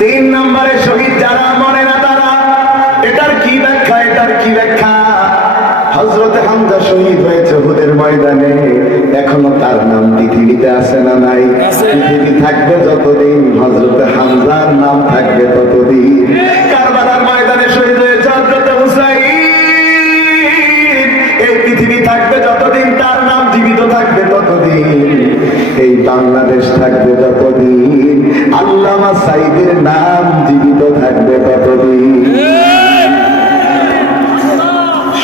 তিন নম্বরে শহীদ যারা মরে না তারা। এটার কি ব্যাখ্যা? এটার কি ব্যাখ্যা? হযরত হামজা শহীদ হয়েছে উহুদের ময়দানে, এখনো তার নাম পৃথিবীতে আছে না নাই? পৃথিবী থাকবে যতদিন হযরত হামজার নাম থাকবে ততদিন। কারবালার ময়দানে শহীদ হয়েছে হযরত হুসাইন, এই পৃথিবী থাকবে যতদিন তার নাম জীবিত থাকবে ততদিন। এই বাংলাদেশ থাকবে যতদিন আল্লামা সাঈদীর নাম জীবিত থাকবে ততদিন।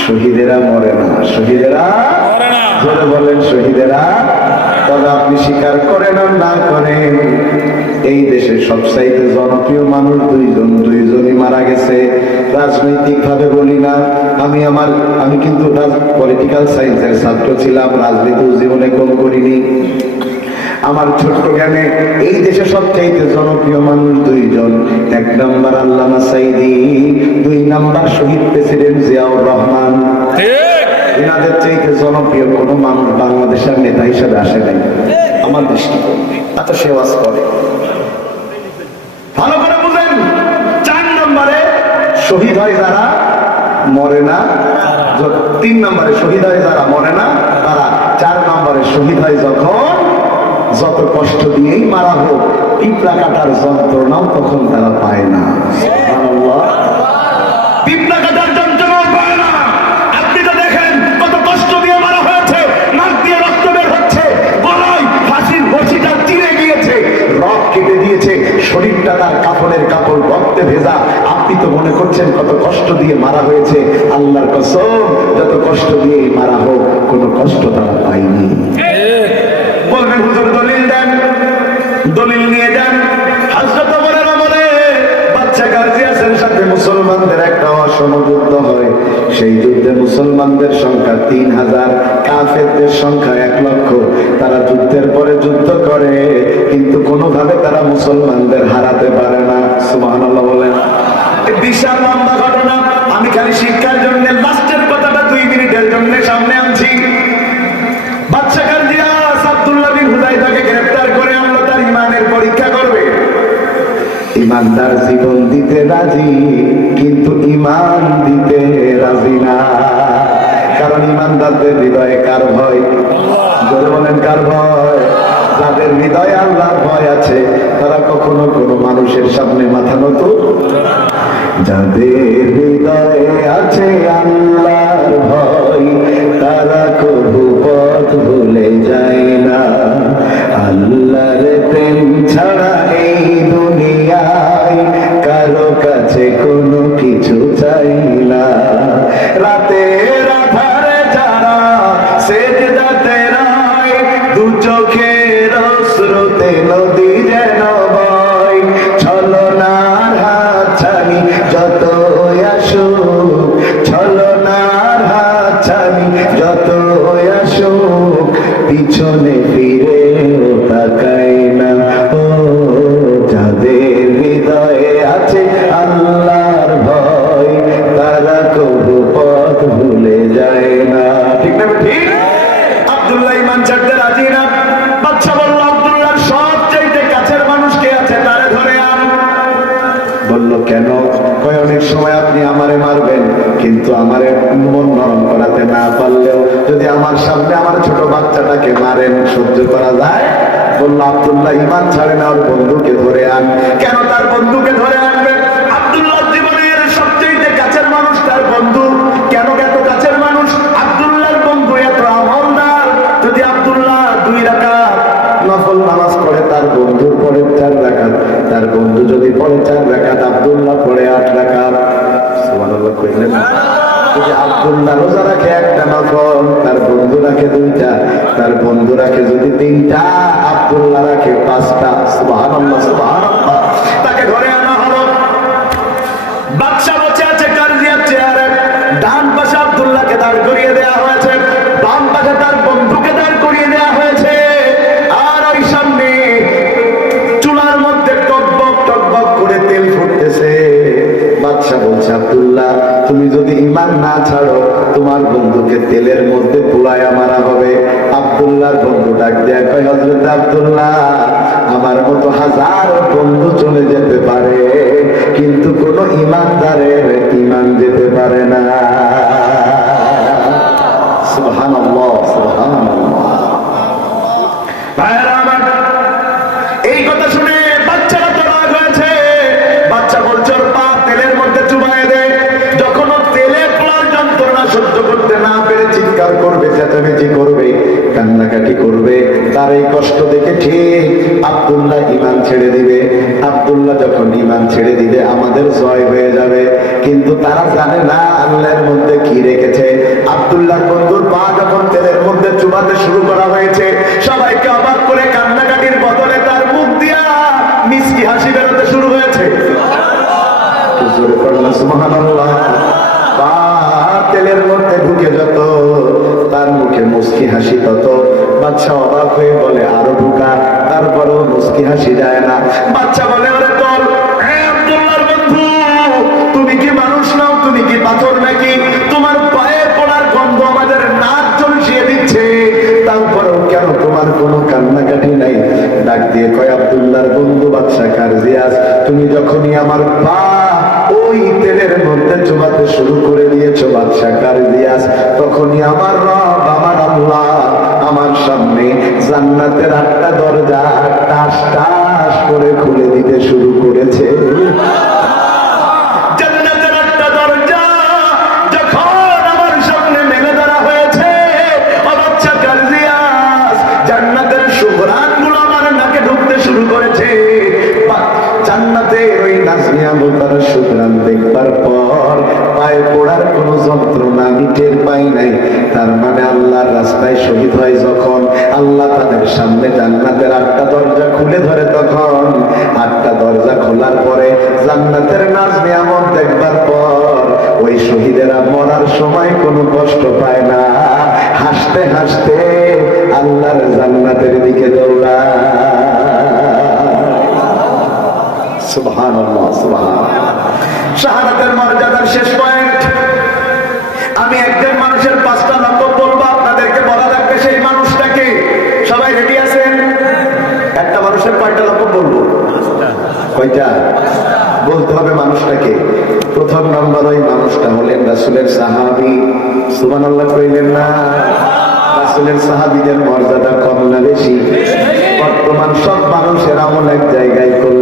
শহীদেরা মরে না, শহীদেরা জোরে বলেন শহীদেরা। তবে আপনি স্বীকার করেন আর না করেন, এই দেশের সবচাইতে জনপ্রিয় মানুষ দুইজনই মারা গেছে। রাজনৈতিক ভাবে বলি না, আমি কিন্তু পলিটিক্যাল সায়েন্সের ছাত্র ছিলাম, রাজনীতি জীবনে কম করিনি। আমার ছোট্ট জ্ঞানে এই দেশে সবচাইতে জনপ্রিয় মানুষ দুইজন, এক নম্বর আল্লামা সাঈদী, দুই নম্বর শহীদ প্রেসিডেন্ট জিয়াউর রহমান। এনাদের চাইতে জনপ্রিয় কোনো মানুষ বাংলাদেশের নেতা হিসেবে আসে নাই আমার দৃষ্টিতে। এত সেবাস করে, ভালো করে বুঝেন। চার নম্বরে শহীদ হয় যারা মরে না, তিন নম্বরে শহীদ হয় যারা মরে না তারা, চার নম্বরে শহীদ হয় যখন যত কষ্ট দিয়েই মারা হোক পিঁপড়া কাটার যন্ত্রণাও তখন তারা পায় না। সুবহানাল্লাহ, পিঁপড়া কাটার যন্ত্রণাও পায় না। আপনি তো দেখেন কত কষ্ট দিয়ে মারা হয়েছে, নাক দিয়ে রক্ত বের হচ্ছে, গলায় ফাঁসির রশিটা চিরে গিয়েছে, রক কেটে দিয়েছে, শরীরটা তার কাপড়ের কাপড় রক্তে ভেজা। আপনি তো মনে করছেন কত কষ্ট দিয়ে মারা হয়েছে। আল্লাহর কসম, যত কষ্ট দিয়ে মারা হোক কোনো কষ্ট তারা পায়নি। বলবেন হুজুর দলিল দেন, দলিল নিয়ে যান। হযরত ওমরের আমলে বাদশা গাজিয়াসের সাথে মুসলমানদের একটা অসম যুদ্ধ হয়। সেই যুদ্ধে মুসলমানদের সংখ্যা 3000, কাফেরদের সংখ্যা 1 লক্ষ। তারা যুদ্ধের পরে যুদ্ধ করে, কিন্তু কোনোভাবে তারা মুসলমানদের হারাতে পারে না। সুবহানাল্লাহ বলেন। বিশাল লম্বা ঘটনা, আমি খালি শিক্ষার জন্য লাস্টের কথাটা 2 মিনিটের জন্য সামনে আনছি। বাদশা গাজিয়াস আব্দুল্লাহ বিন হুযাইফাকে গ্রেফতার করে আনলো, তার ঈমানের পরীক্ষা করবে। ঈমানদার জীবন দিতে রাজি, কিন্তু ঈমান দিতে রাজি না। কারণ ঈমানদারদের হৃদয়ে কার ভয়? জোরে বলেন কার ভয়? যাদের হৃদয়ে আল্লাহর ভয় আছে তারা কখনো কোনো মানুষের সামনে মাথা নত। যাদের হৃদয়ে আছে আল্লাহর ভয় তারা কবু পথ ভুলে যায় না। আল্লাহর প্রেম ছাড়া এই দুনিয়ায় কারো কাছে কোনো কিছু চাই না। রাতের আধারে যারা সেজদাতে রয়, দু চোখের স্রোতে নদী যেন বয়। ছলনার হাতছানি যত আসুক, ছলনার হাতছানি যত আসুক, পিছনে ফিরেও তাকাই না। ও যাদের হৃদয়ে আছে আল্লাহর ভয় তারা কবু পথ ভুলে যায় না। ঠিক না? ঠিক। আব্দুল্লাহ ঈমান ছাড়তে রাজি না। বাদশা বলল, আব্দুল্লাহর সবচাইতে কাছের মানুষ কে আছে তারে ধরে আন। বলল কেন? কয় অনেক সময় আপনি আমারে মারবেন, কিন্তু আমারে মন নরম করাতে না পারলেও যদি আমার সামনে আমার ছোট বাচ্চাটাকে মারেন সহ্য করা যায়। বলল আব্দুল্লাহ ঈমান ছাড়ে না, ওর বন্ধুকে ধরে আন। কেন তার বন্ধুকে ধরে আনবে? আব্দুল্লাহ জীবনের সবচেয়ে কাছের মানুষ তার বন্ধু। কেন এত কাছের মানুষ? আব্দুল্লাহর বন্ধু এত আমলদার। যদি আব্দুল্লাহ 2 রাকাত নফল নামাজ পড়ে, তার বন্ধুর পড়ে 4 রাকাত, তার বন্ধু যদি পড়ে 4 রাকাত, আব্দুল্লাহ পড়ে 8 রাকাত। সুবহানাল্লাহ কইলেন। যদি আব্দুল্লাহ রোজা রাখে 1টা নফল, তার বন্ধু রাখে 2টা, তার বন্ধু রাখে যদি 3টা, আব্দুল্লাহ রাখে 5টা। সুবহানাল্লাহ, সুবহানাল্লাহ। তাকে ধরে আনা হলো। বাদশা বসে আছে গাজিয়ার চেয়ারে, ডান পাশে আব্দুল্লাহকে দাঁড় করিয়ে দেওয়া হয়েছে, বাম পাশে তার বন্ধুকে দাঁড় করিয়ে দেওয়া হয়েছে। আর ওই সামনে চুলার মধ্যে টকবক টকবক করে তেল ফুটতেছে। বাদশা বলছে, আব্দুল্লাহ তুমি যদি ঈমান না ছাড়ো তোমার বন্ধুকে তেলের মধ্যে পুড়ায়া মারা হবে। আব্দুল্লাহর বন্ধু ডাক দেয়া কয়, হযরত আব্দুল্লাহ আমার মতো 1000 বন্ধু চলে যেতে পারে, ছেড়ে দিলে আমাদের জয় হয়ে যাবে, কিন্তু তারা জানে না আল্লাহর মধ্যে কি রেখেছে। আব্দুল্লাহর বন্ধুর পা যখন তেলের মধ্যে চুবাতে শুরু করা হয়েছে, সবাইকে অবাক করে কান্নাকাটির বদলে তার মুখ দিয়া মিষ্টি হাসি বেরোতে শুরু হয়েছে। সুবহানাল্লাহ। পা তেলের মধ্যে ঢুকে যত তার মুখে মুস্কি হাসি তত। বাচ্চা অবাক হয়ে বলে আরো ঢুকা, তারপরেও মুস্কি হাসি যায় না। বাচ্চা বলে ওরে তোর, হ্যাঁ আব্দুল্লাহর বন্ধু, তুমি কি মানুষ নাও, তুমি কি পাথর নাকি? তোমার পায়ে পড়ার গন্ধ আমাদের নাক চলছিয়ে দিচ্ছে, তারপরেও কেন তোমার কোনো কান্নাকাটি নাই? ডাক দিয়ে কয় আব্দুল্লাহর বন্ধু বাদশা কারজিয়াস, তুমি যখনই আমার পা ওই তেলের মধ্যে চুবাতে শুরু করে দিয়েছো বাদশা কারজিয়াস, তখনই আমার রব আমার আল্লাহ আমার সামনে জান্নাতের 8টা দরজা টাস টাস করে খুলে দিতে শুরু করেছে। জান্নাতের 8টা দরজা যখন আমার সামনে মেলে ধরা হয়েছে, ও বাদশা কারজিয়াস, জান্নাতের সুঘ্রাণগুলো আমার নাকে ঢুকতে শুরু করেছে। জান্নাতের ওই নাজনিয়া মোতার সুঘ্রাণ দেখবার পর পায়ে পড়ার কোনো যন্ত্রণা আমি টের পাই নাই। তার মানে আল্লাহর রাস্তায় শহীদ হয় যখন, আল্লাহ তাদের সামনে জান্নাতের 8টা দরজা খুলে ধরে, তখন 8টা দরজা খোলার পরে জান্নাতের নাজ নিয়ামত দেখবার পর ওই শহীদেরা মরার সময় কোনো কষ্ট পায় না, হাসতে হাসতে আল্লাহর জান্নাতের দিকে দৌড়ায়। সুবহানাল্লাহ, সুবহানাল্লাহ। শাহাদাতের মর্যাদার শেষ পয়েন্ট, আমি একজন মানুষের 5টা লকব বলবো, আপনাদেরকে বলা লাগবে সেই মানুষটাকে। সবাই রেডি আছেন? একটা মানুষের কয়টা লকব বলবো? কয়টা বলতে হবে মানুষটাকে? প্রথম নম্বর ওই মানুষটা হলেন রাসূলের সাহাবী। সুবহানাল্লাহ কইলেন না? রাসূলের সাহাবীদের মর্যাদা কম না বেশি? বর্তমান সব মানুষের আমল এক জায়গায় করলে